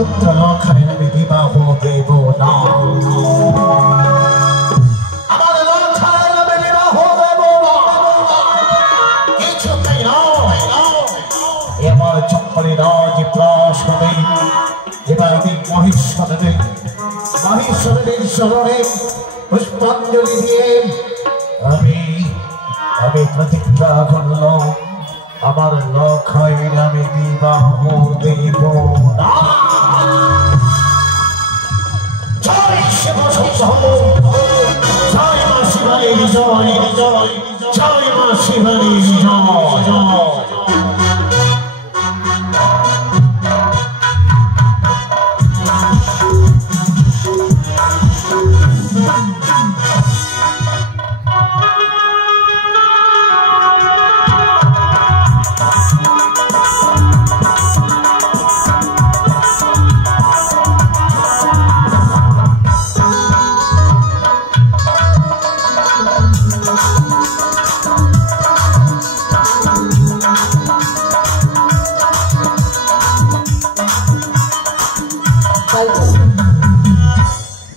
পুত্র লক্ষণের আমি বিবাহ দেব না। আমার লক্ষণের আমি বিবাহ দেব না, কিছুতেই নয়। এবার চক্করে রাজ প্রাসনে এবার আমি মহেশ্বরের চরণে পুষ্পাঞ্জলি দিয়ে আমি প্রতিজ্ঞা করলাম আমার লক্ষণের আমি বিবাহ দেব না। জয় শিব শম্ভু, জয় মা শিবানী জয়, জয় মা শিবানী জয়।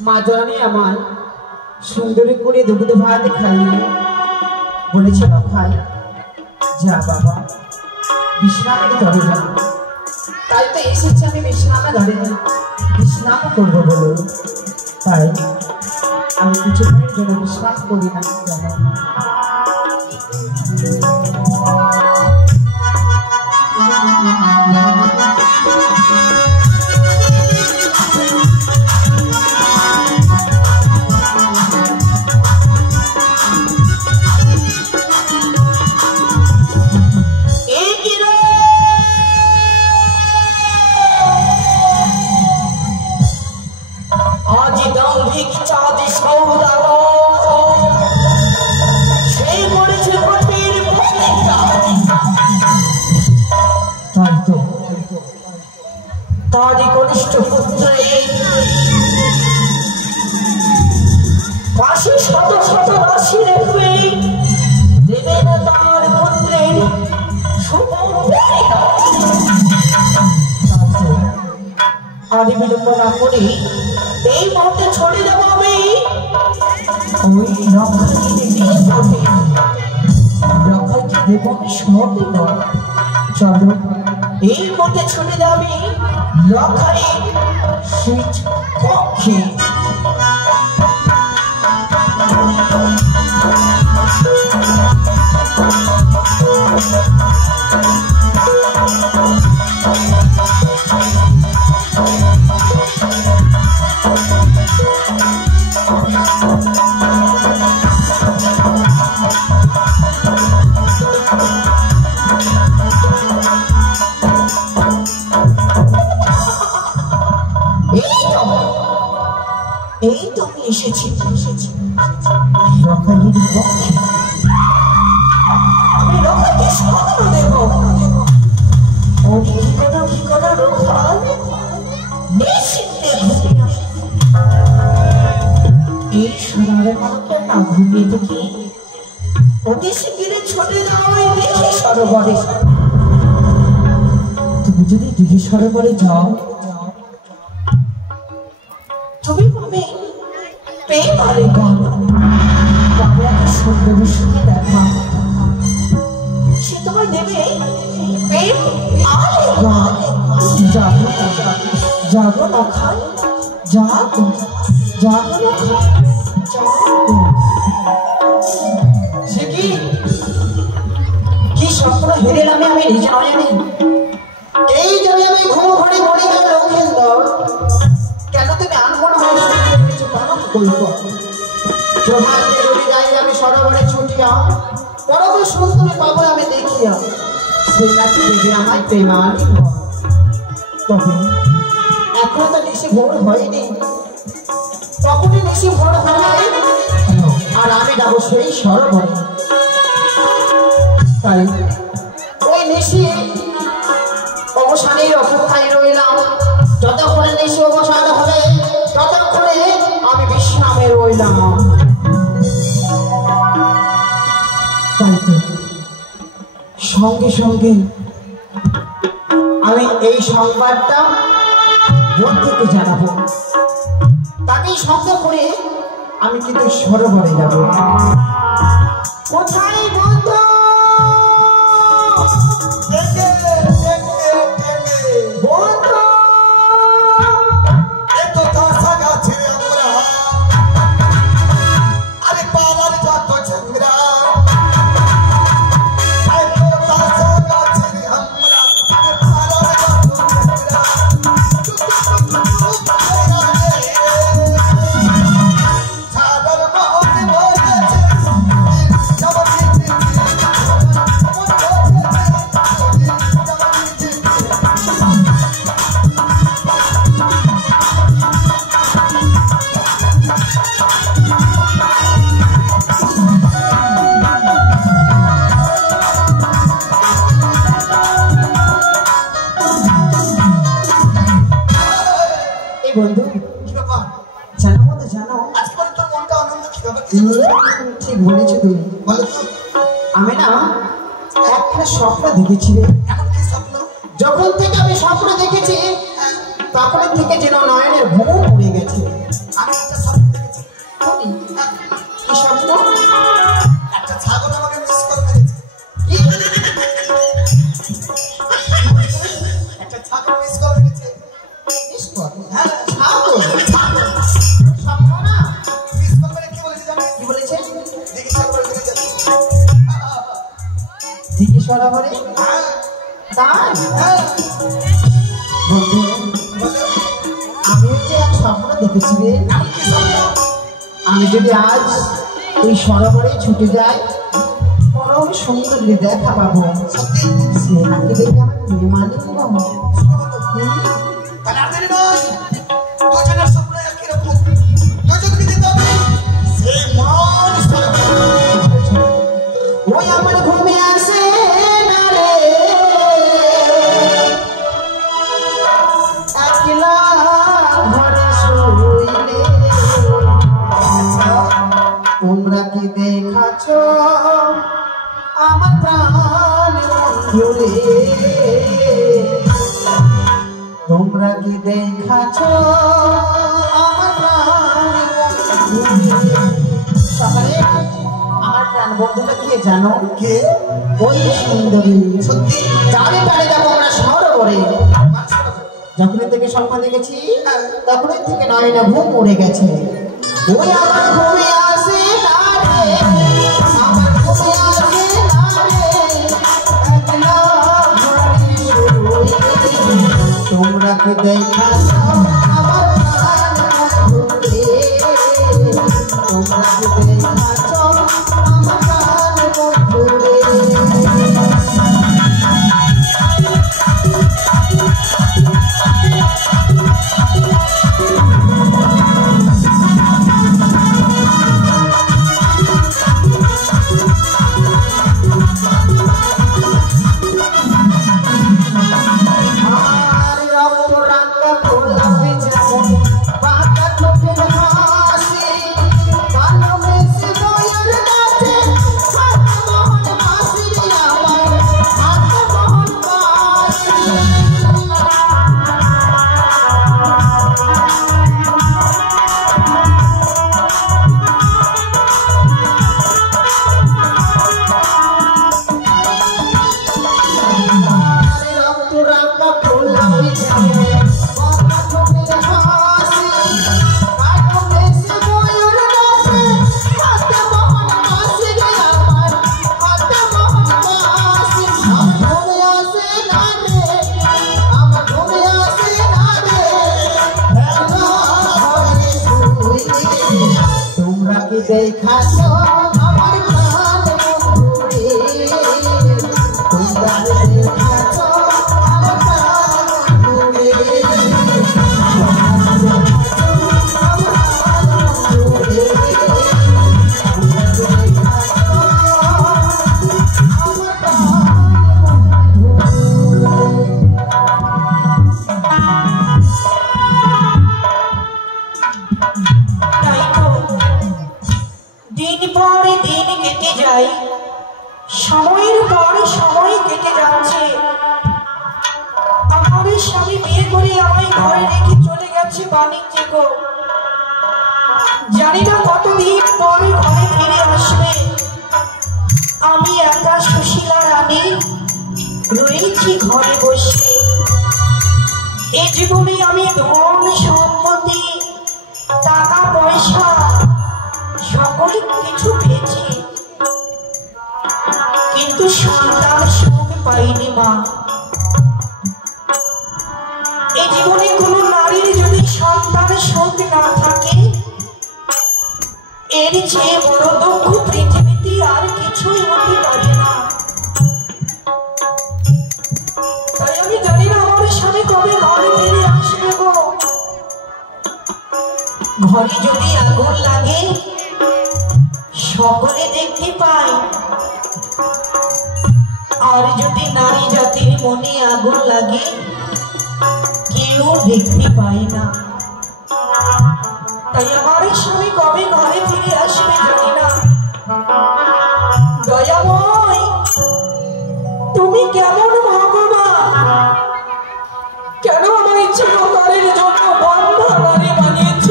মা জননী আমার সুন্দরী করে দুগ্ধ ভাত খাইয়ে বলেছিল, ভাই যা বাবা বিশ্রামের ধরে যা। তাই তো এসেছি আমি বিশ্রামে ধরে বিশ্রাম করবো বলে। তাই আমি কিছুক্ষণের জন্য বিশ্রাম করি না। তারই কনিষ্ঠ পুত্র পাশে শত শত রাশি রেখে দেবে না তার পুত্রের আদি বিলম্ব না করে এই মুহূর্তে ছড়ে দেব আমি ওই রক্ষাকে দেব স্বপ্ন। চলো এই মুহূর্তে ছড়ে যাবি লক্ষায় সুইচ কক্ষে। এই তো আমি এসেছি লক্ষাইয়ের পক্ষে। আমি লক্ষাইকে স্বপ্ন দেব কি করো রক্ষাল নিশ্চিন্তে এই সোনারে মাকে না ঘুমিয়ে দেখি অতি শিগগিরই ছুটে যাও এই দিঘি সরোবরে। তুমি যদি দিঘি সরোবরে যাও তুমি পাবে পেয়ে একটা সুন্দরীর সঙ্গে দেখা। সে তোমার দেবে জাগো না খাই জাগো না খাই সে কি স্বপ্ন হেরে নামে আমি নিজে নয় জানি। এই জন্য আমি ঘুম ঘরে পড়ে গেল কেন তুমি আনমনা হয়ে কিছু পালন করবো। প্রভাতে রবি যাই আমি সরোবরে ছুটিয়া পরব সুন্দরী পাবো আমি দেখিয়া সে নাকি দেবে আমার প্রেমানি। তবে এখন তো নিশি ভোর হয়নি, তখনই নিশি ভোর হবে আর আমি যাবো সেই সরোবরে। তাই ওই নিশি অবসানের অপেক্ষায় রইলাম। যতক্ষণে নিশি অবসান হবে ততক্ষণে আমি বিশ্রামে রইলাম। তাই তো সঙ্গে সঙ্গে আমি এই সংবাদটা মন থেকে জানাবো। তাকেই সঙ্গে করে আমি কিন্তু সরোবরে যাব। কোথায় বন্ধু? বন্ধু এত কাঁচা গাছে আমরা আরে পালার যত ঝগড়া এত কাঁচা গাছে আমরা আরে পালার যত ঝগড়া ছাড়ার মনে বলেছে সবাই বন্ধু কি ব্যাপার জানো বন্ধু জানো আজকে বলে তোর মনটা আনন্দ কি ব্যাপার ঠিক বলেছো তুমি। বলো তো আমি না একটা স্বপ্ন দেখেছি রে। এখন কি স্বপ্ন যখন থেকে আমি স্বপ্ন দেখেছি তখন থেকে যেন নয়নের ঘুম উড়ে গেছে। আমি একটা স্বপ্ন দেখেছি তুমি কি স্বপ্ন? একটা ছাগল আমাকে মিস করে মেরেছে কি? একটা ছাগল মিস করে মেরেছে ঈশ্বর, হ্যাঁ ছাগল? ছাগল স্বপ্ন না? মিস করে মেরে কি বলেছে জানো কি বলেছে? দেখি ছাগল চলে যাচ্ছে দিকে সরাবরে হ্যাঁ তাই হ্যাঁ বন্ধু বলো আমি যে এক স্বপ্ন দেখেছি রে। এখন কি স্বপ্ন আমি যদি আজ ওই সরোবরে ছুটে যাই পরম সুন্দরী দেখা পাবো। সত্যি সে নাকি দেখে আমার প্রেম আনন্দ। তাহলে আর দেরি নয় দুজনের স্বপ্ন একই রকম দুজনকে যেতে হবে সেই মান ওই আমার ঘুমে আসে না রে একলা ঘরে শুইলে। তোমরা কি দেখাছ আমার প্রাণ বন্ধু রে? তোমরা কি দেখাছ আমার প্রাণ বন্ধু রে? সকালে আমার প্রাণ বন্ধুটা কে জানো? কে ওই সুন্দরী। সত্যি জানে টানে যাবো আমরা সরোবরে। যখনই থেকে স্বপ্ন দেখেছি তখনই থেকে নয়না ঘুম উড়ে গেছে। ওই আমার ঘুমে আসে না রে, আমার ঘুমে আসে না রে, একলা ঘরে শুয়ে। তোমরা কি দেখাছ আমার প্রাণ বন্ধু রে? তোমরা কি দেখাছ আমার প্রাণ বন্ধু রে? তোমরা কি দেখাছ আমার প্রাণ বন্ধু রে? তোমরা কি দেখাছ আমার প্রাণ বন্ধু রে? দিন পরে দিন কেটে যায়, সময়ের পর সময় কেটে যাচ্ছে। আমার স্বামী বিয়ে করে আমায় ঘরে রেখে চলে যাচ্ছে বাণিজ্যে গো। জানি না কতদিন পরে ঘরে ফিরে আসবে। আমি একা সুশীলা রানী রয়েছি ঘরে বসে। এই জীবনে আমি ধন সম্পত্তি টাকা পয়সা সকল কিছু পেয়েছি, কিন্তু সন্তান সুখ পাইনি মা। এই জীবনে কোনো নারীর যদি সন্তানের সুখ না থাকে, এর চেয়ে বড় দুঃখ পৃথিবীতে আর কিছুই হতে পারে না। তাই আমি জানি না আমার স্বামী কবে ঘরে ফিরে আসবে গো। ঘরে যদি আগুন লাগে সকলে দেখতে পায়, আর যদি নারী জাতির মনে আগুন লাগে কেউ দেখতে পায় না। তাই আমার স্বামী কবে ঘরে ফিরে আসবে জানি না। দয়াময় তুমি কেমন ভগবান, কেন আমার চিরকালের জন্য বন্ধা নারী বানিয়েছ?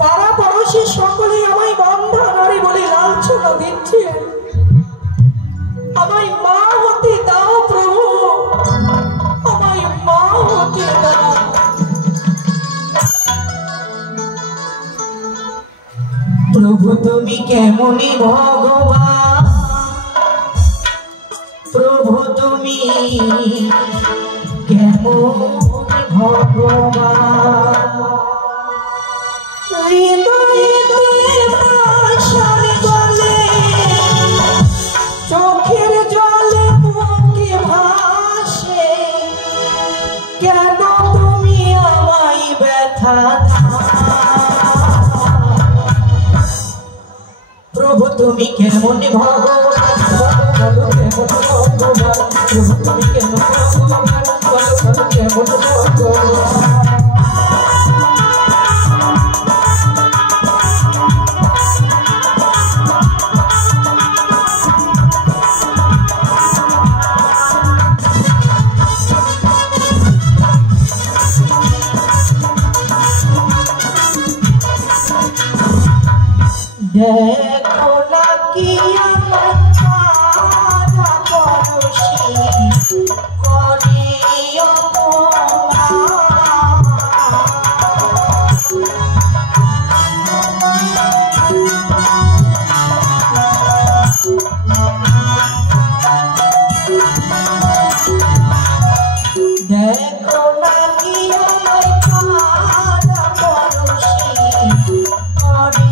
পাড়া পড়োশী সকলে আমায় বন্ধা নারী বলে লাঞ্ছনা দিচ্ছে। আমায় মা হতে দাও প্রভু, আমায় মা হতে দাও। প্রভু তুমি কেমনই ভগবান, প্রভু তুমি কেমন ভগবান। চোখের জলে বুকে ভাসে, কেন তুমি আমায় ব্যথা দাও? প্রভু তুমি কেমন ভগবান, বলো কেমন ভগবান, প্রভু তুমি কেমন ভগবান, বলো কেমন ভগবান। দেখো না কি আমার পাড়া পড়োশী করে অপমান। দেখো না কি আমার পাড়া পড়োশী করে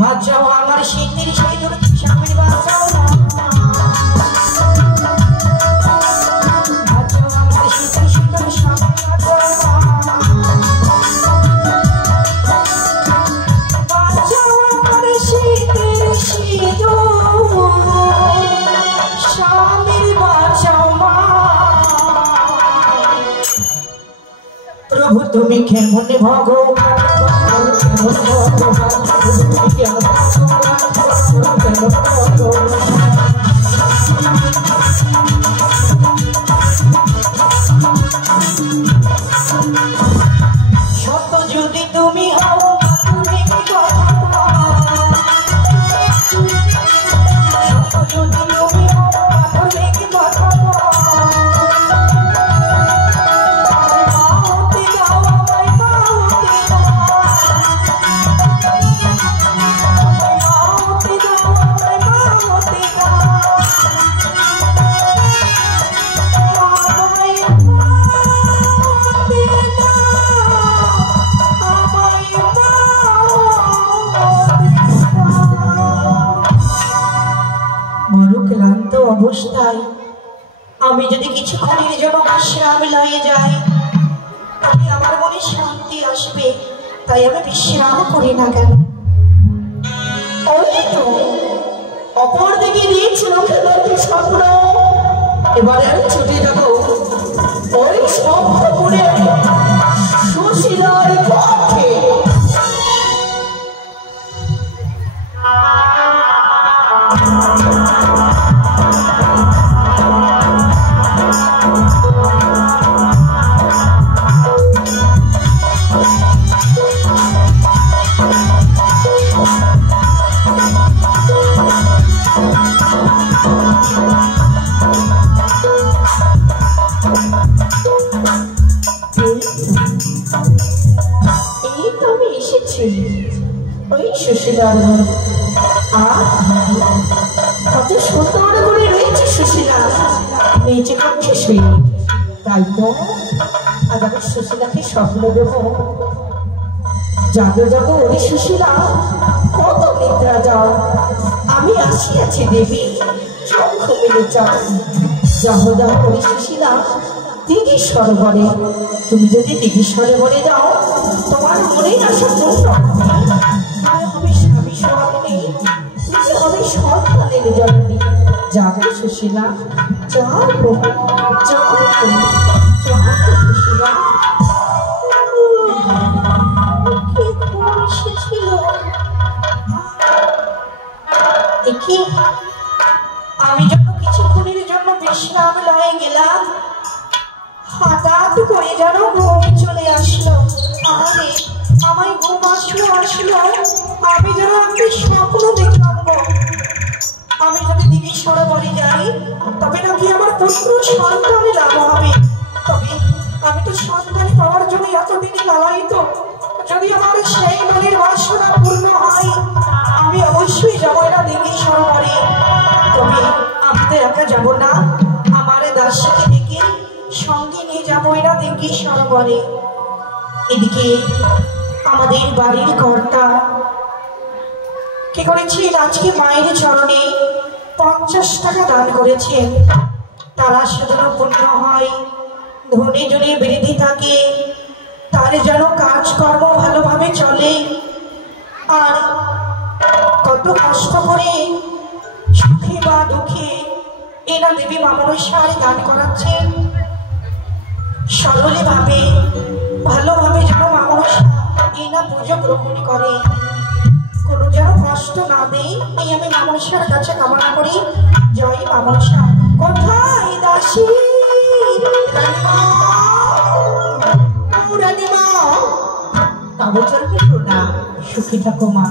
বাঁচাও আমার শীতের সিঁদুর, স্বামীর বাঁচাও না। বাঁচাও আমার শীতের সিঁদুর, স্বামীর বাঁচাও না। বাঁচাও আমার শীতের সিঁদুর, স্বামীর বাঁচাও মা। প্রভু তুমি কেমন ভগবান, কেমন ভগবান, প্রভু তুমি কেমন ভগবান, কেমন ভগবান। সত্য যদি তুমি হও তুমি কি কথা, সত্য যদি তুমি হও তুমি কি কথা। Go দোষ তাই আমি যদি কিছুক্ষণের জন্য বিশ্রাম লয়ে যাই তাহলে আমার মনে শান্তি আসবে, তাই আমি বিশ্রাম করি না কেন? ওই তো অপর দিকে দিয়েছিল স্বপ্ন, এবারে আমি ছুটে যাবো ওই স্বপ্নপুরে সুশীলার পক্ষে। ওই সুশীলার কত সুন্দর করে রয়েছে সুশীলা, মেয়েছে কক্ষে শুয়ে। তাই তো আজ আমি সুশীলাকে স্বপ্ন দেব, জাগো জাগো ওই সুশীলা, কত নিদ্রা যাও, আমি আসিয়াছি দেবী, চক্ষু মেলে যাও। যাহো যাও ওই সুশীলা দিঘির সরোবরে, তুমি যদি দিঘির সরোবরে যাও তোমার মনে আসা পূর্ণ হবে, স্বামী স্বামী তুমি হবে সন্তানের জন্মে। যাবো সুশীলা, যাবো যাবো যাবো সুশীলা। দেখি আমি যখন কিছুক্ষণের জন্য বিশ্রাম লয়ে গেলাম, হঠাৎ করে যেন ঘুম চলে আসলো। আরে আমায় ঘুম আসলো আমি যেন একটা স্বপ্ন দেখলাম গো। আমি যদি দিঘির সরোবরে যাই তবে নাকি আমার পুত্র সন্তানে লাভ হবে। তবে আমি তো সন্তান পাওয়ার জন্য এতদিনই লালায়িত, যদি আমার সেই মনের বাসনা পূর্ণ হয় আমি অবশ্যই যাবো না দিঘির সরোবরে। তবে আমি তো একা যাবো না, আমার দাসীকে ডেকে সঙ্গে নিয়ে যাবো এরা দিঘির সরোবরে। এদিকে আমাদের বাড়ির কর্তা কি করেছেন, আজকে মায়ের চরণে 50 টাকা দান করেছেন। তারা সেজন্য পূর্ণ হয়, ধনে জনে বৃদ্ধি থাকে, তার যেন কাজকর্ম ভালোভাবে চলে। আর কত কষ্ট করে সুখে বা দুঃখে এরা দেবী মামনসায় দান করাচ্ছেন। সরলে ভাবে ভালোভাবে যেন মামনসা এরা পুজো গ্রহণ করে, কোনো যেন কষ্ট না দেয়, এই আমি মামনসার কাছে কামনা করি। জয় মামনসা। কোথায় দাসী সুখী থাকো মা।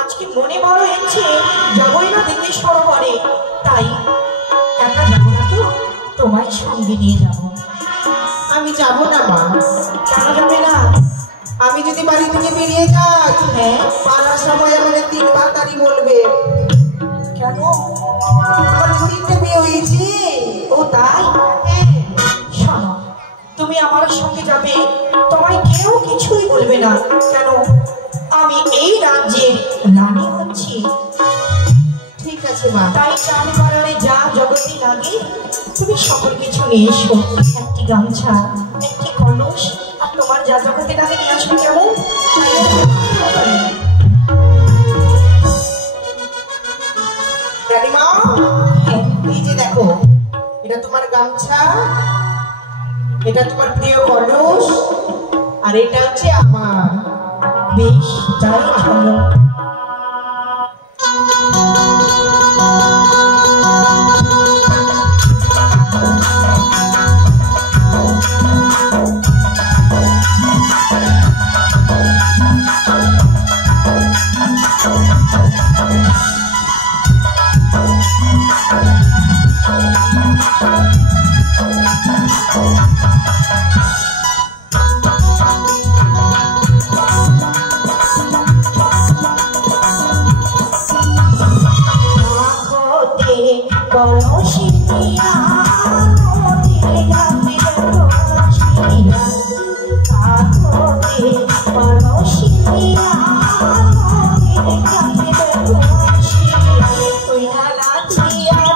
আজকে মনে বড় হচ্ছে যাবই না দিঘির সরোবরে, তাই একা যাবো না তো, তোমায় সঙ্গে নিয়ে যাবো। আমি যাবো না মা। কেন যাবে না? আমি যদি বাড়ি থেকে বেরিয়ে যাই, হ্যাঁ, পাড়ার সবাই আমাদের 3 তারি বলবে। কেন? আমার 3টে বিয়ে হয়েছে। ও তাই? শোনো, তুমি আমার সঙ্গে যাবে, তোমায় কেউ কিছুই বলবে না। কেন? আমি এই রাজ্যের রানী হচ্ছি। ঠিক আছে মা। তাই চাল করারে যা জগতে লাগে তুমি সকল কিছু নিয়ে এসো, একটি গামছা, একটি কলস, আর তোমার যা জগতে লাগে নিয়ে আসবে। কেমন? রানীমা, এই যে দেখো, এটা তোমার গামছা, এটা তোমার প্রিয় কলস, আর এটা হচ্ছে আমার। বেশ, যাই চলো। Yeah.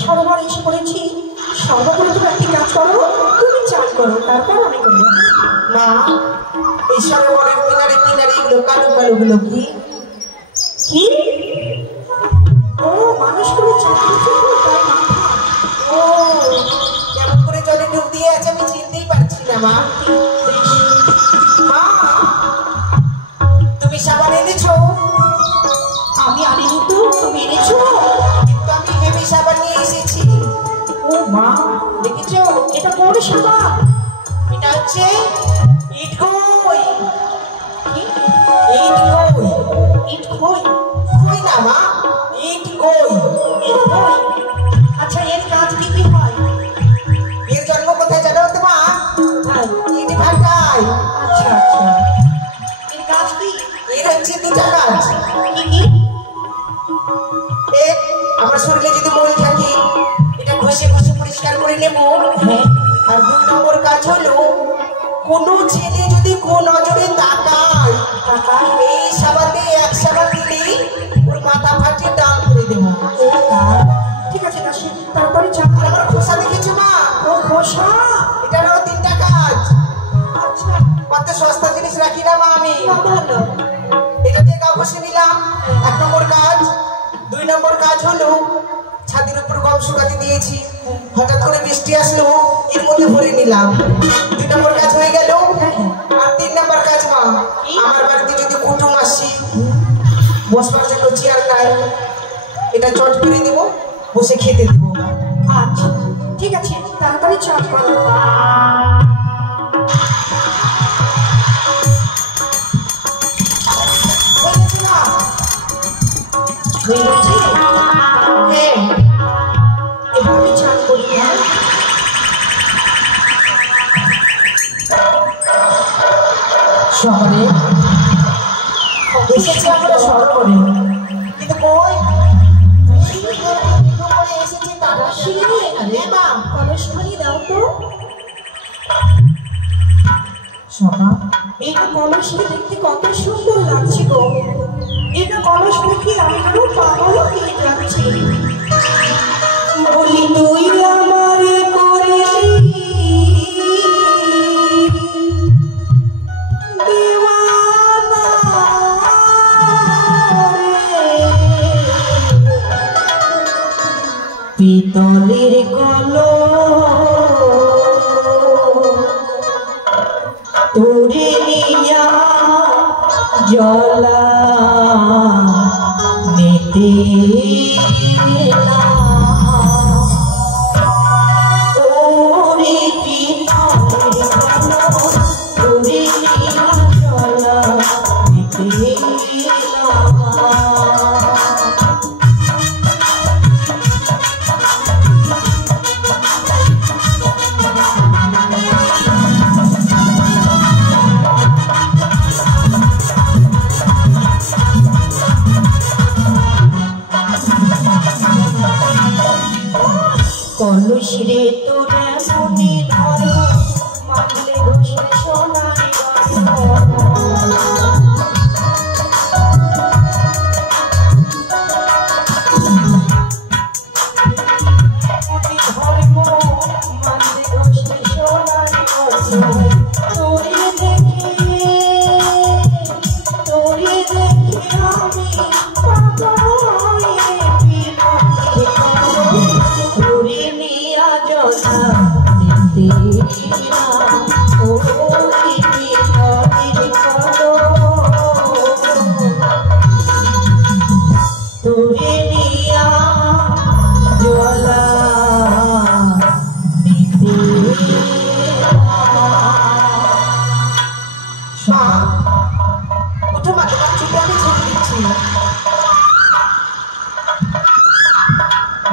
সরোবর এসে পড়েছি। সর্বপ্রথম একটি কাজ করো, তুমি চান করো, তারপর আমি করবো। মা, এই সরোবরের কিনারে কিনারে এগুলো কালো কালোগুলো কি? কি? ও মানুষগুলো চান করছে তো, তার মাথা। ও কেমন করে জলে ডুব দিয়ে আছে আমি চিনতেই পারছি না মা। মা, তুমি সাবান এনেছো? আমি আনিনি তো, তুমি এনেছো? কিন্তু আমি হেভি সাবান নিয়ে এসেছি। ও মা, দেখেছো? এটা কোন সাবান? এটা হচ্ছে ইটকই। কি? ইটকই। ইটখই? কই না মা, ইটকই। ইটখই। আচ্ছা, এর কাজ কি কি হয়? এর জন্ম কোথায় জানো তো মা? কোথায়? ইট ভাটায়। আচ্ছা আচ্ছা, এর কাজ কি? এর হচ্ছে দুটা কাজ। কি কি? এক, আমার শরীরে যদি মল থাকে এটা ঘষে ঘষে পরিষ্কার করে নেব। হ্যাঁ। আর 2 নম্বর কাজ হলো কোনো ছেলে যদি নজরে তাকায় এই সাবাতে এক সাবান দিলেই ওর মাথা ফাটিয়ে ডাল করে দেবো। ও তাই? ঠিক আছে দাসী, তারপরে চান আর আমার খোসা দেখেছো মা? ও খোসা। এটারও 3টা কাজ। আচ্ছা, কত সস্তা জিনিস রাখি না মা আমি। না ভালো। এটা দিয়ে গা ঘষে নিলাম, 1 নম্বর কাজ। 2 নম্বর কাজ হলো ছাদের উপর গম শুকাতে দিয়েছি, হঠাৎ করে বৃষ্টি আসলো এর মধ্যে ভরে নিলাম। 2 নম্বর কাজ হয়ে গেল। আর 3 নম্বর কাজ মা, আমার বাড়িতে যদি কুটুম আসি বসবার জন্য চেয়ার নাই, এটা চট করে দেবো, বসে খেতে দেবো। আচ্ছা ঠিক আছে, তাড়াতাড়ি চান করো। হয়ে গেছে মা? হয়ে গেছে? হ্যাঁ। এবার আমি চান করি। হ্যাঁ, শহরে এসেছি আমরা সরোবরে, কিন্তু কই এসেছি তারা হ্যাঁ মা। কলস ভরিয়ে দাও তো। সভা এইটা কলসটা দেখতে কত সুন্দর লাগছে গো। এটা কলস দেখে আমি খুব পাগল হয়ে যাচ্ছি। বলি তুই আমার করলি দিওয়ানা রে, পিতলের তোরে নিয়া জলা মেতে না, তোরে পিতলের তোরে নিয়া জলা মেতে না। কলসিরে তোরা মনে ধরো, মানলে ঘষে সোনার ধর্ম, মানলে ঘষে সোনার তোরে দেখে আমি তোরে নিয়া জলা মেতে না, ও তোরে নিয়া জলা মেতে মা, ওঠো মা, তোমার চুলে আমি ছেড়ে দিচ্ছি।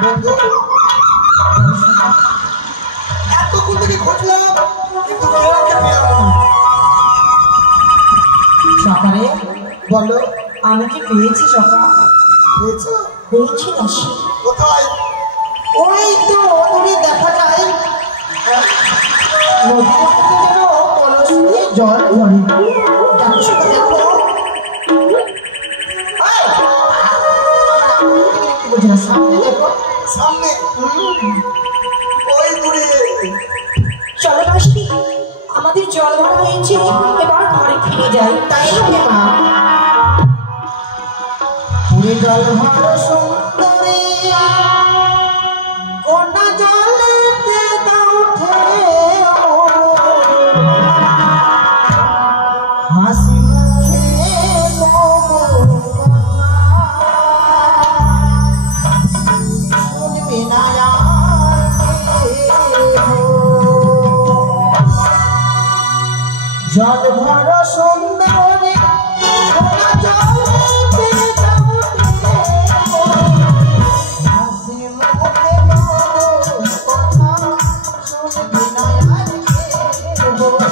বন্ধু বলো। আমি কি পেয়েছি সকা? পেয়েছো? পেয়েছি দাসী। কোথায়? ওই তো দূরে দেখা যায় নদীর মধ্যে যেন কলস দিয়ে জল ভরে। দেখো সকা, দেখো। বুঝি না, সামনে দেখো। সামনে? ওই দূরে। চলো দাসী, আমাদের জল ভরা হয়েছে, এবার ঘরে ফিরে যাই। তাই হবে মা। ওরে জল ভরা সুন্দরী কোনা জলেতে দাও ঠেও, হাসি মুখে শুনবে না জল ভরা সুন্দরী কোনা জলেতে দাও ঠেও, হাসি মুখে কথা শুনবে না হাসি মুখে কথা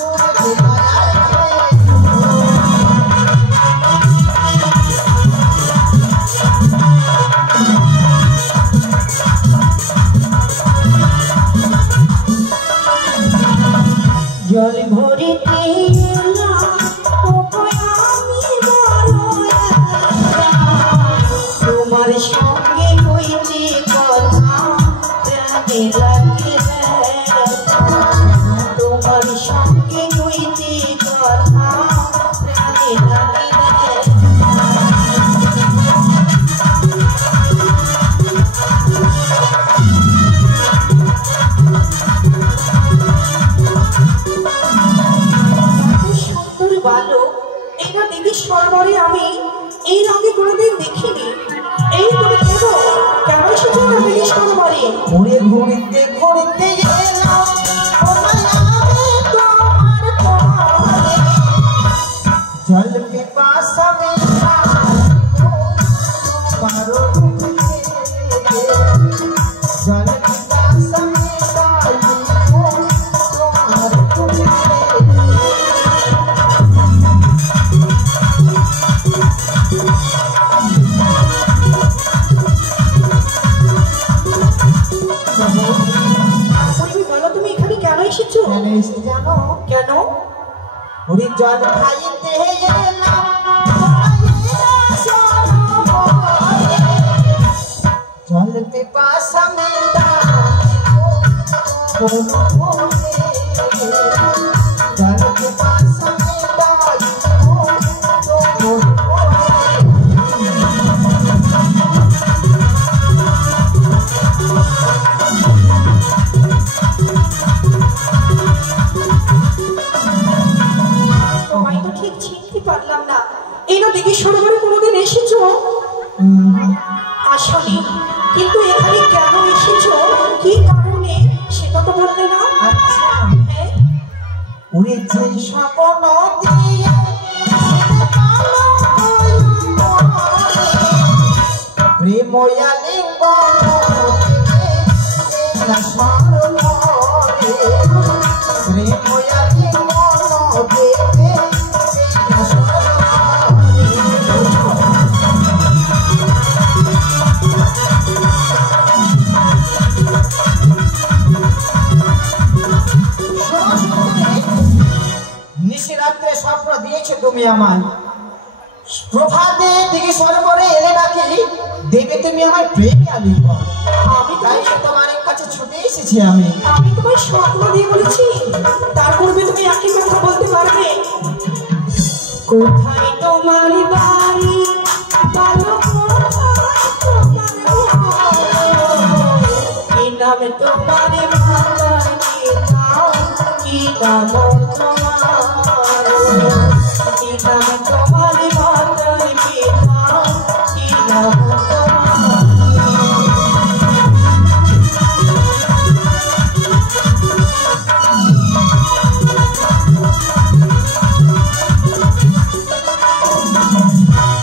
শুনবে না। জল ভরিতে তোমার সঙ্গে হইতে কথা প্রাণে লাগে, তোমার সঙ্গে হইতে কথা প্রাণে লাগে। বালক, এটা দিদি সরবরে আমি এর আগে কোনোদিন দেখিনি। এই তুমি কেন কেন এসেছো না দিদি সরবরে? ঘুরে ঘুরিতে ঘুরিতে এলাম তোমার ঘরে, জল পিপাসা মেটা পারো জল পিপাসা মেটা তোমার ঘরে। তুমি এখানে কেন এসেছো? কেন এসেছি জানো? কেন? ওরে জল খাইতে এলাম জল পিপাসা মেটা জল পিপাসা মেটা ঠিক চিনতে পারলাম না। এই নদীকে সরোবরে কোনোদিন এসেছো? আসলে, কিন্তু এখানে কেন এসেছো, কি কারণে সেটা তো বললে না। আচ্ছা, হ্যাঁ। ওরে যে স্বপ্ন দিয়ে প্রেময়া লিঙ্গন প্রেময়া লিঙ্গন নিশিরাত্রে স্বপ্ন দিয়েছে তুমি আমায়, প্রভাতে দিকে সরোবরে এলে নাকি দেবে তুমি আমার প্রেমে আলিব। আমি তাই তোমার কাছে ছুটে এসেছি। আমি তোমার স্বপ্ন দিয়ে বলেছি, তার পূর্বে তুমি একই কথা বলতে পারবে? কোথায় তোমার বাড়ি, কি নামে তোমার কি নাম তোমার, কি নাম তোমার মাতার পিতা, কি নাম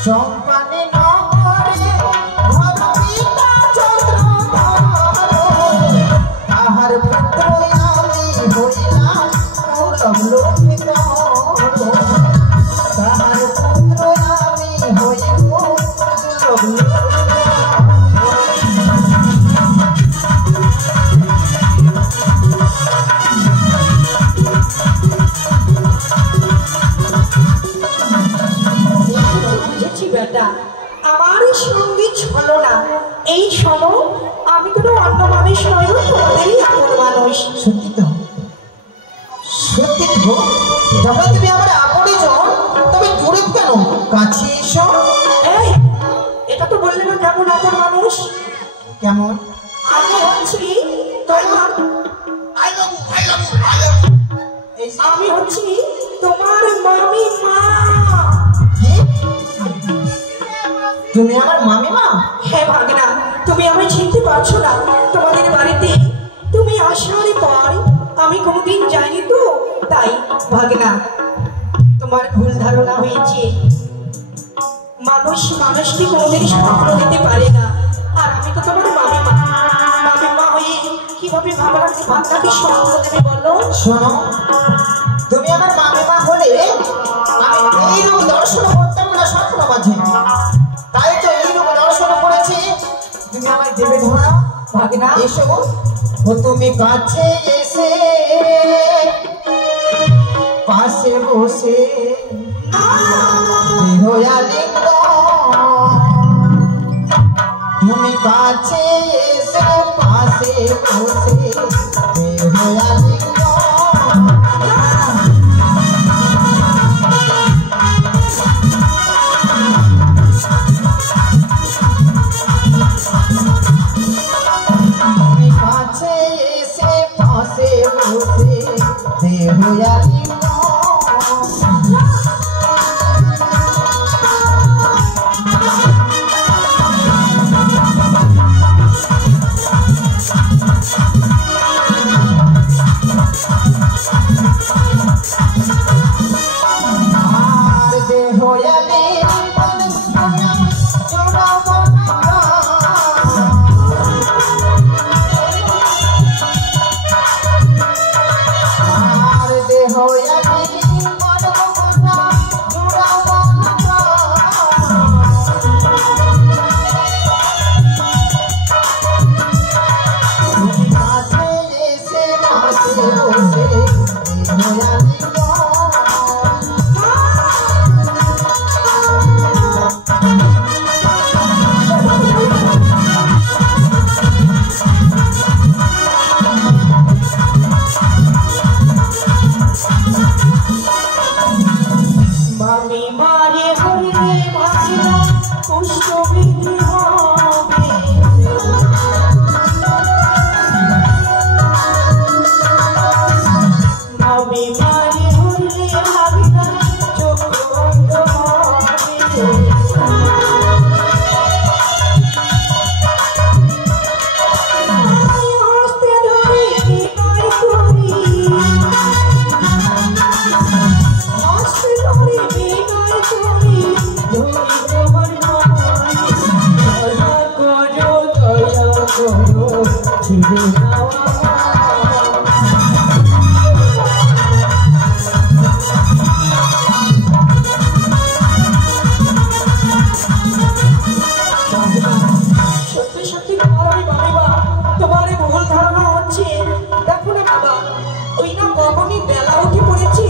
চম্পানি নগরে ভগবিতা চন্দ্রধর, তাহার পুত্র আমি হইলাম বুঝেছি বেটা, আমার সঙ্গে ছলো না। এই শোনো, আমি কোনো অন্য মানুষ নই, তোমাদেরই আপন মানুষ। সত্যি তো, সত্যি তো। যখন তুমি আমার আপনে জন, তবে দূরে কেন, কাছে এসো। এই, এটা তো বললে না কেমন আপন মানুষ। কেমন? আমি হচ্ছি তোমার, আমি হচ্ছি তোমার মামি মা। কি? তুমি আমার মামিমা? হ্যাঁ ভাগনা, তুমি আমায় চিনতে পারছো না? তোমাদের বাড়িতে তুমি আসার পর আমি কোনোদিন যাইনি তো, তাই ভাগনা তোমার ভুল ধারণা হয়েছে। মানুষ মানুষকে কোনোদিন স্বপ্ন দিতে পারে না। আর আমি তো তোমার মামিমা, মামিমা হয়ে কিভাবে ভাগনাকে স্বপ্ন দেবে বলো? শোনো, তুমি আমার মামিমা হলে আমি এই রূপ দর্শন করতাম না স্বপ্ন মাঝে। তাই তো এই রূপ দর্শন করেছি। তুমি আমায় দেবে ধরা ভাগনা। এসো, ও তুমি কাছে এসে পাশে বসে তুমি কাছে এসে পাশে বসে কাছে এসে পাশে বসে দেহয়ালি আর দেহয়ালি মামি মারে হইলে ভাগনা পুষ্পবৃদ্ধি হবে। মামি মারে হইলে ভাগনা চোখ বন্ধ হবে। হস্তে ধরে বিনয় করি, হস্তে ধরে বিনয় করি, ধরি তোমার মায়। দয়া করো, দয়া করো, ছেড়ে দাও সত্যি সত্যি তোমার আমি মামিমা। তোমার এই ভুল ধারণা হচ্ছে। দেখো না বাবা, ওই না কখনই বেলা উঠে পড়েছে,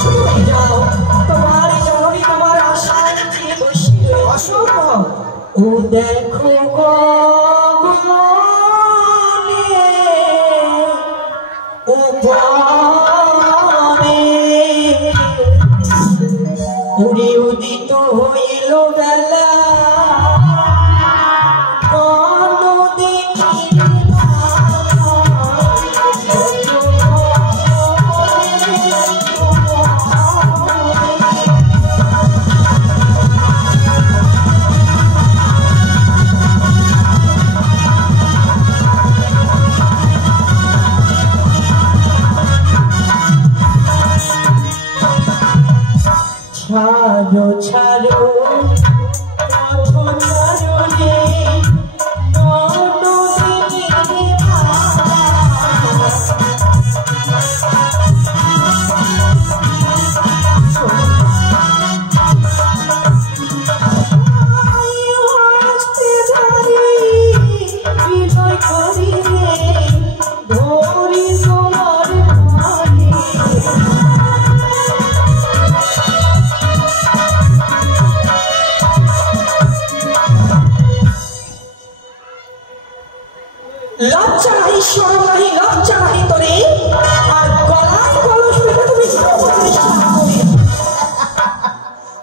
ছুটি হয়ে যাও। তোমার জননী তোমার আশায় যে বসে অসম্ভব। ও দেখো গগনে উপরে উড়ে উদিত হইল বেলা। লজ্জা নাহি শরম নাহি লজ্জা নাহি তোরে আর গলায় কলস পেতে তুমি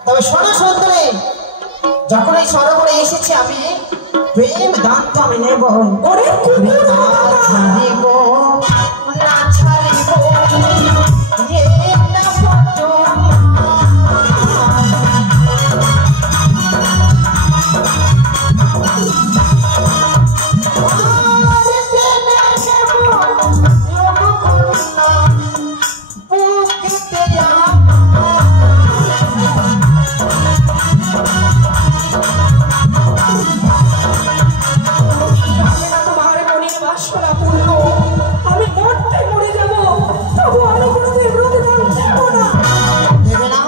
তবে শোনো সুন্দরী, যখন এই সরোবরে এসেছি আমি প্রেম দান তো আমি নেব। ওরে কুকুর ছাড়িব না ছাড়িব এ না বড় তোমার মনের বাসনা পূর্ণ, আমি মরতে মরে যাব, তবু আমি কোনোদিন রতিদান দেব না। দেবে না?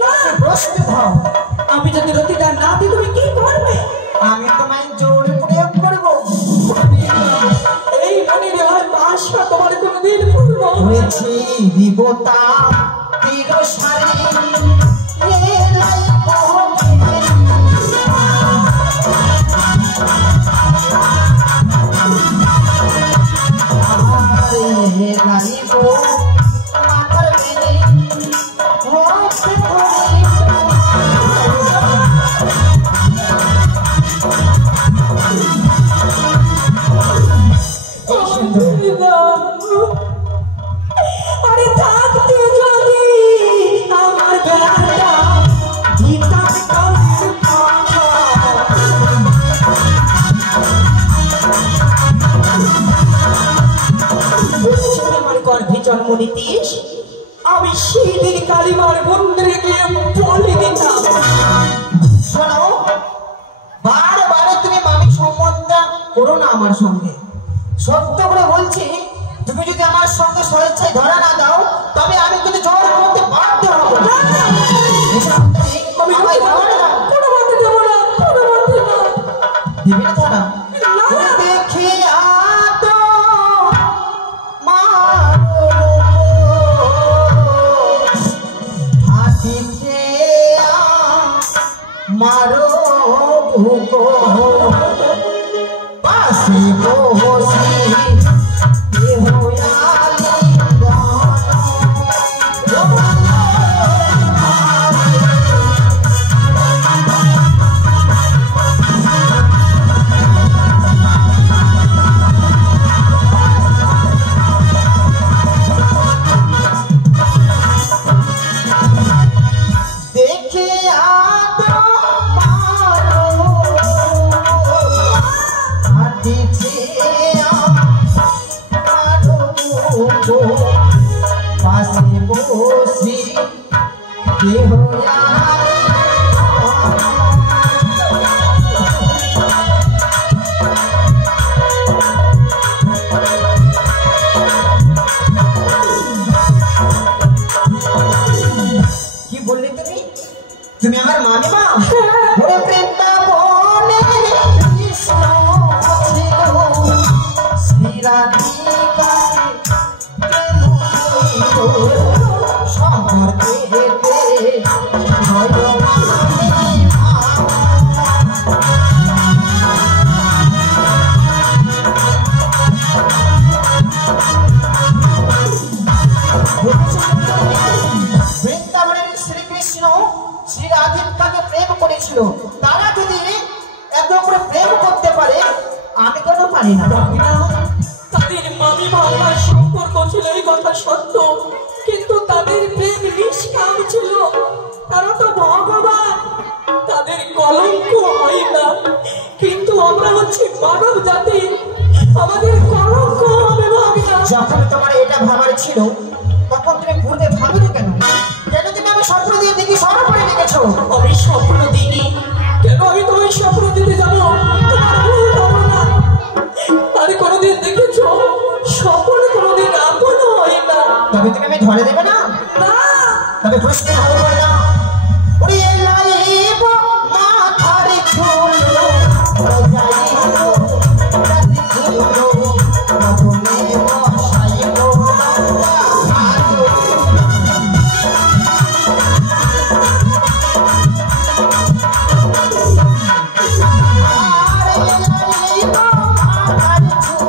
না, প্রশ্ন দাও। আমি যদি রতিদান না দিই তুমি কি করবে? আমি তোমায় জোর প্রয়োগ করবো। এই মনের আর বাসনা তোমার কোনোদিন পূর্ণ হবে না। হয়েছি বিবতা তীর সারি এলাই পৌঁছে আরে গাইব মাতার মেরে হোসে ধরে আরে থাকতে যদি আমার বেলাটা দিতাম কালের কথা। আমার গর্ভে জন্ম নিতিস, আমি সেই দিন কালীমার মন্দিরে গিয়ে বলে দিতাম। শোনো, বারবার তুমি মামি সম্বন্ধ করো না আমার সঙ্গে। সত্য করে বলছি, তুমি যদি আমার সঙ্গে স্বেচ্ছায় ধরা না দাও তবে আমি কিন্তু জোর করতে বাধ্য হব। আমি আমায় ধরা না দাও। কোনো মতে দেবো না, কোনো মতে না। দিবি না ধরা? না। দেখিয়া তো মারো হাতিতে মারো ভুগো পাশে বসে দেখে আদো মারো হাতিতে মারো পাশে বসে দেহ কি বললি তুমি? তুমি আমার মামিমা? ওরে বৃন্দাবনে কৃষ্ণ ছিল শ্রীরাধিকাকে প্রেম করিল শঙ্কর দেহেতে ভয় মামিমা। বৃন্দাবনের শ্রীকৃষ্ণ শ্রী রাধিকাকে প্রেম করেছিল। তারা যদি একে অপরে প্রেম করতে পারে, আমি কেন পারি না? তাদের মামি মামার সম্পর্ক ছিল, এই কথা সত্য, কিন্তু তাদের প্রেম নিষ্কাম ছিল। তারা তো ভগবান, তাদের কলঙ্ক হয় না, কিন্তু আমরা হচ্ছি মানব জাতি, আমাদের কলঙ্ক হবে ভাবিনা। যখন তোমার এটা ভাবার ছিল তখন তুমি ভুলতে ভাবলে কেন? কেন তুমি আমি স্বপ্ন দিয়ে দেখি সরোবরে দেখেছো? আমি স্বপ্ন দিইনি, কেন আমি তোমায় স্বপ্ন দিতে যাবো? তোমার ভুল ধারণা। আরে কোনোদিন দেখেছো স্বপ্ন কোনোদিন আপন হয় না। তবে তুমি আমি ধরে দেবে না? না, তবে প্রশ্ন ভালো করে না। ওরে লাইব মাথার চুল যাইব রাতি চুল মধুমে বসাইব আরে লাইব মাথার চুল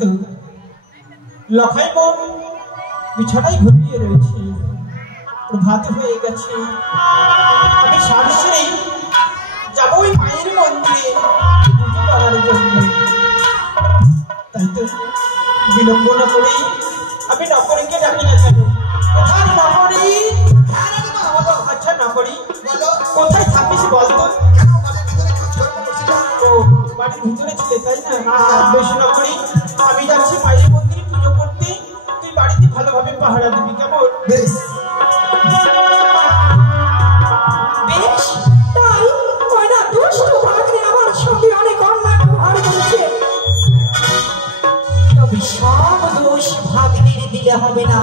তো লখাই বোন বিছানায় ঘুমিয়ে রয়েছে, প্রভাত হয়ে গেছে। আমি সারি সেরে যাবো ওই মায়ের মন্দিরে পুজো করার জন্য। তাই তো বিলম্ব না করে আমি নকরীকে ডাকি না কেন? কোথায় নকরী? আচ্ছা নকরী, কোথায় থাকিস বলতো? ও বাড়ির ভিতরে ছিলে তাই না? বেশ নকরী, আমি যাচ্ছি মায়ের মন্দিরে পুজো করতে, তুই বাড়িতে ভালোভাবে পাহারা দিবি, কেমন? বেশ বেশ তাই ময়না দুষ্ট ভাগ্নে আমার সঙ্গে অনেক অন্যায় ব্যবহার করেছে, তবে সব দোষ ভাগ্নের দিলে হবে না।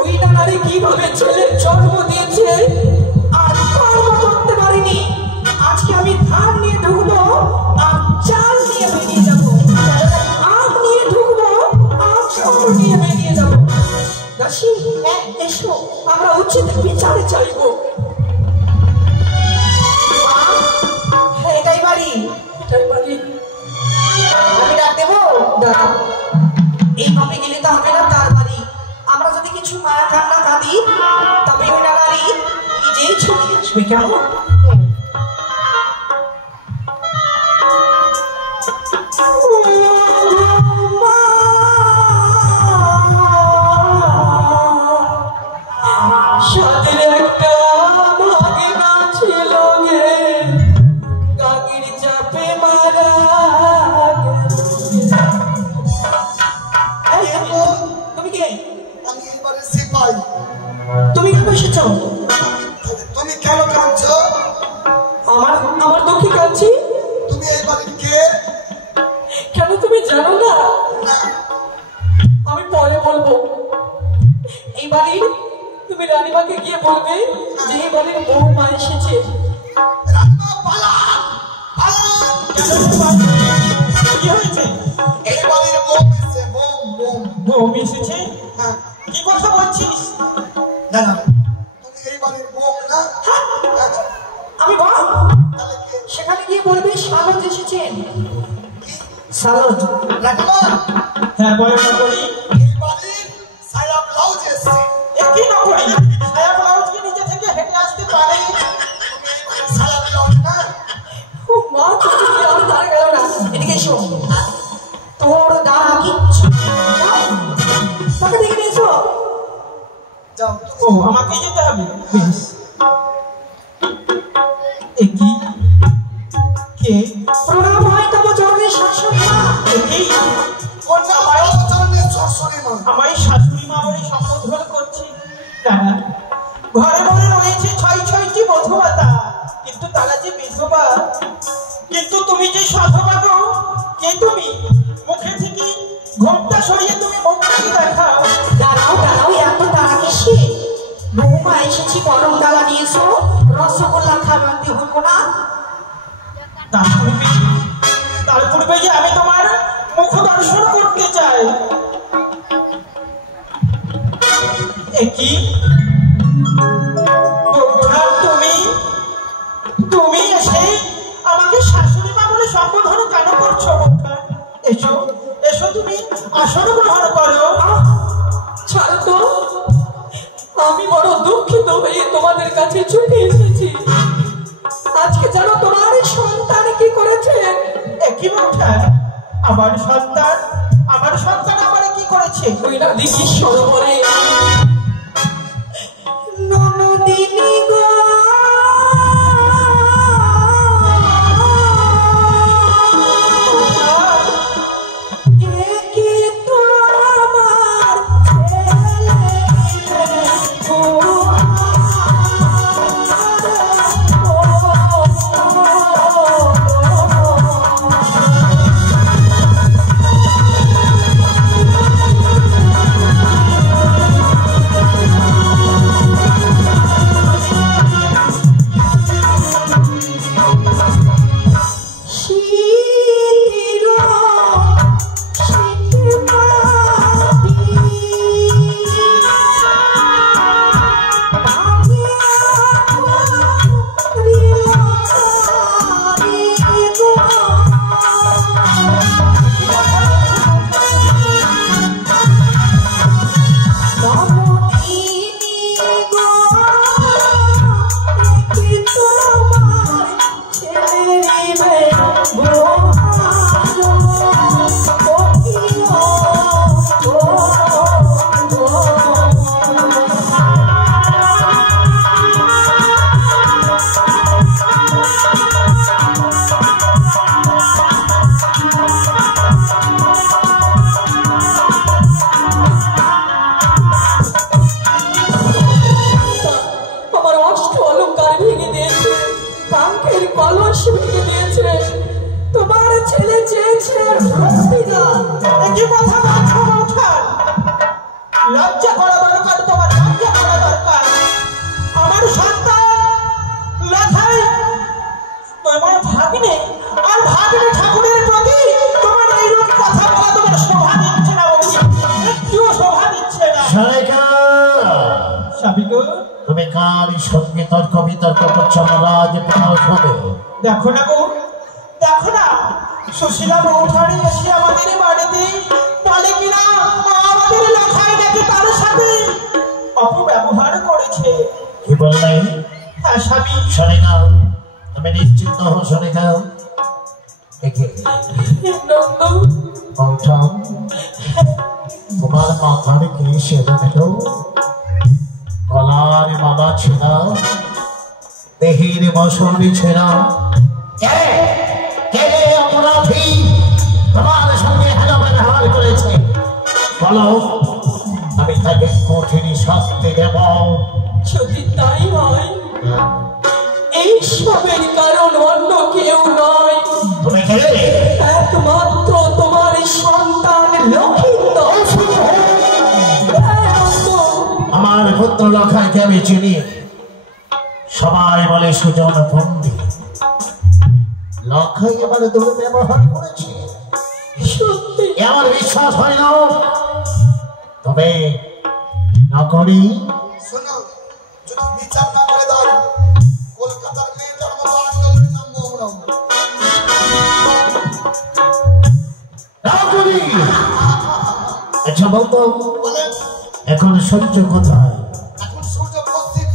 ওই নানারে কিভাবে ছেলের জন্ম দিয়েছে আর কর্ম করতে পারিনি। আজকে আমি ধান নিয়ে ঢুকবো আর চাল নিয়ে বেরিয়ে যাবো, আম নিয়ে ঢুকবো আম সঙ্গ নিয়ে বেরিয়ে যাবো। দাসী এসো, আমরা উচিত বিচারে চাইবো। এটাই বাড়ি, এটাই বাড়ি। আমি ডাক দেবো, ডাক। এইভাবে গেলে তো হবে না, তার বাড়ি। আমরা যদি কিছু মায়া কান্না কাঁদি তবে ওই নারী নিজেই ছুটে আসবে, কেমন? সাদের একটা ভাগনা ছিল গে, গাগির চাপে মারা গেছে। তুমি কে? আমি এবারে সিপাই। তুমি কেন এসেছো? তুমি কেন কাঁদছো? আমার দুঃখে কাঁদছি। তুমি এই বাড়ির কে? কেন তুমি জানো না? না, আমি পরে বলবো। এই বাড়ির তুমি রানীমাকে গিয়ে বলবে যে এই বাড়ির বৌমা এসেছে। রান্না পালান পালান। কি হয়েছে? এই বাড়ির বউ এসেছে, বউ এসেছে? হ্যাঁ। কি কথা বলছিস? দাঁড়া, তুমি এই বাড়ির বউ না? আচ্ছা, আমি বল, তাহলে কে? সেখানে গিয়ে বলবে সালজ এসেছেন। সালজ রানীমা, হ্যাঁ বলে নকরী। এই বাড়ির সায়া ব্লাউজ এসেছে। কি নকরী? সায়া ব্লাউজকে নিজে থেকে হেঁটে আসতে পারে? তুমি এই বাড়ির সায়া ব্লাউজ না? ও মা, তুমি কি আর দাঁড়া গেল না? এদিকে এসো। তোর দাঁড়া কিচ্ছু তাকে দেখে নিয়েছো? যাও ও আমাকে যেতে হবে? বেশ। কি কে? প্রণাম হয় তবু জন্মের শাশুড়ি মা। এই আমায় শাশুড়ি মা বলে সম্বোধন করছে। তারা ঘরে ঘরে রয়েছে 6-6টি মধুমাতা, কিন্তু তারা যে বিধবা। কিন্তু তুমি যে সাধবা গো, কে তুমি? মুখে থেকে ঘোমটা সরিয়ে তুমি মুখটাকে দেখাও। দাঁড়াও দাঁড়াও, এত তারা কিসে? বৌমা এসেছি, গরম ডালা নিয়েছো, রসগোল্লা খাওয়াতে হবো না? তার পূর্বে যে আমি তোমার মুখ দর্শন করতে চাই। কি তুমি এসে আমাকে শাশুড়ি মা বলে সম্বোধন কেন করছো? এসো এসো, তুমি আসন গ্রহণ করো। ছাড়ো তো, আমি বড় দুঃখিত হয়ে তোমাদের কাছে ছুটে এসেছি। আজকে জানো তোমার সন্তান কি করেছে? একই কথা, আমার সন্তান আমার কি করেছে? ওই না দেখি সরোবরে ননদিনী গো, একে তো আমার ছেলে ছেলে চেয়েছে পিতা। কি কথা বলছো বৌঠান? লজ্জা করা দরকার, তোমার লজ্জা করা দরকার। আমার সন্তান লথাই তোমার ভাগ্নে আর ভাগ্নে ঠাকুরের প্রতি তোমার এইরূপ কথা বলা তোমার শোভা দিচ্ছে না, একটুও শোভা দিচ্ছে না। সাবিগো, তুমি কার সঙ্গে তর্ক বিতর্ক করছো রাজ হবে? দেখো না গো, দেখো না, সুশীলা বৌঠানি এসে আমাদের বাড়িতে বলে কিনা আমাদের লখাই নাকি তার সাথে অপব্যবহার করেছে। কি বললে? হ্যাঁ স্বামী। সরেগা, তুমি নিশ্চিন্ত হো সরেগা। তোমার মাথার কি সেটা দেখো, গলার মালা ছেঁড়া, দেহের বসনে ছেঁড়া। অপরাধী তোমার সঙ্গে ব্যবহার করেছে, বলো আমি তাকে কঠিন শাস্তি দেব। যদি তাই হয়, এই সবের কারণ অন্য কেউ নয়, তুমি কে? একমাত্র তোমার সন্তান লক্ষিন্দর। আমার পুত্র লখাইকে আমি চিনি, সবাই বলে সুজন বন্দী। লখাই এবারে দুর্ব্যবহার করেছে, সত্যি আমার বিশ্বাস হয় না। তবে নকরি শোনো, যদি বিচার না করে দাও, কলকাতার মেয়েটার মতো আন্দোলনের নাম মোহরম। নকরি। আচ্ছা বলতো, বলেন, এখন সহ্য কোথায়? এখন সূর্য পশ্চিম,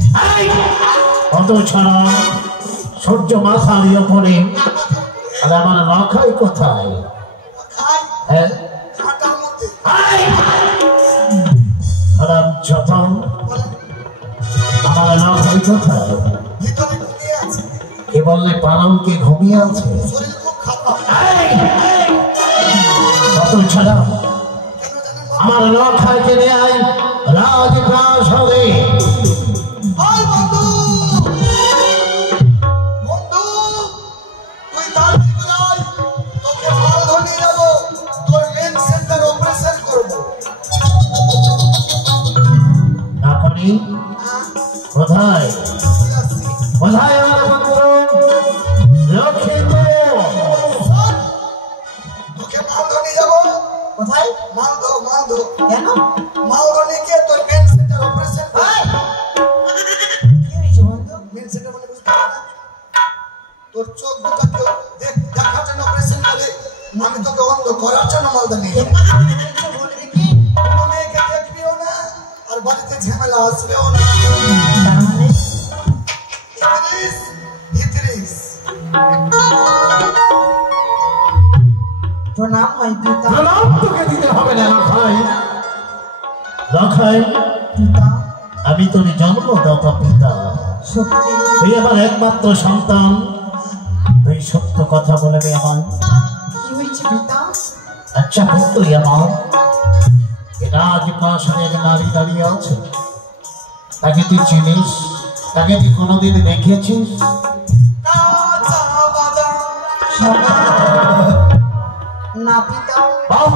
অত ছাড়া সূর্য মাথার ওপরে, আর আমার লখাই কোথায়? খাই হ্যাঁ, ঘাটার মধ্যে। যখন বলেন, আমার লখাই কোথায়? ভিতরে ঘুমিয়ে আছে, কে বললে পালনকে ঘুমিয়ে আছে? শরীর খুব খারাপ। অত ছাড়া কেন জানেন? আমার লখাইকে নেয় রাজপ্রাসাদে। ওই বন্ধু, বন্ধু, তুই তার দিকে আয়, তোকে মালদহ নিয়ে যাবো, তোর মেন সেন্টার অপারেশন করবো। নকরি কোথায়? কোথায় আমার বন্ধু লক্ষ্মীন্দর? শোন, তোকে মালদহ নিয়ে যাবো। কোথায়? মালদহ, মালদহ, কেন? মালদহ নিয়ে গিয়ে তোর মেন সেন্টার অপারেশন করবো। কি হয়েছে বন্ধু? মেন সেন্টার মানে বুঝতে পারো না? তোর চোখ দুটাকে দেখার জন্য অপারেশন করে, আমি তোকে অন্ধ করার জন্য মালদহ নিয়ে যাবো। বলবি কি? কোনো মেয়েকে দেখবিও না, আর বাড়িতে ঝামেলা আসবেও না। তার মানে ইদ্রিস, ইদ্রিস, প্রণাম হয় পিতা। প্রণাম তোকে দিতে হবে না লখাই। লখাই, পিতা, আমি তোর জন্মদাতা পিতা, সত্যি তুই আমার একমাত্র সন্তান। তুই সত্য কথা বলবি আমার। কি হয়েছে পিতা? আচ্ছা পুত্রই আমার, রাজপ্রাসাদে এক নারী দাঁড়িয়ে আছে, তাকে তুই চিনিস? তাকে তুই কোনোদিন দেখেছিস? কাঁচা বাদাম। না পিতা, বাহ!